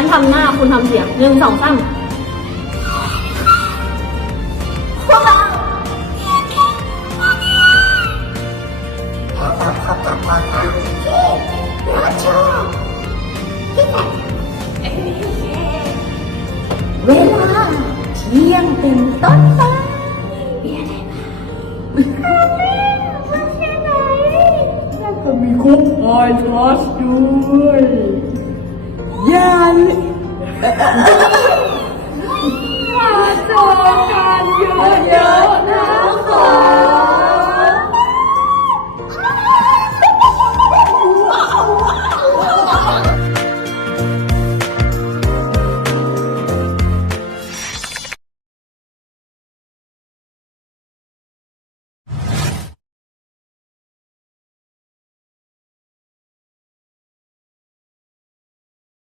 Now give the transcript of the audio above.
ฉันทำหน้าคุณทำเสียงหนึ่งสองสามเวลาเที่ยงเป็นต้นไปมีอะไรบ้างมาแค่ไหนแล้วก็มีคุกไอยทรัสด้วย มา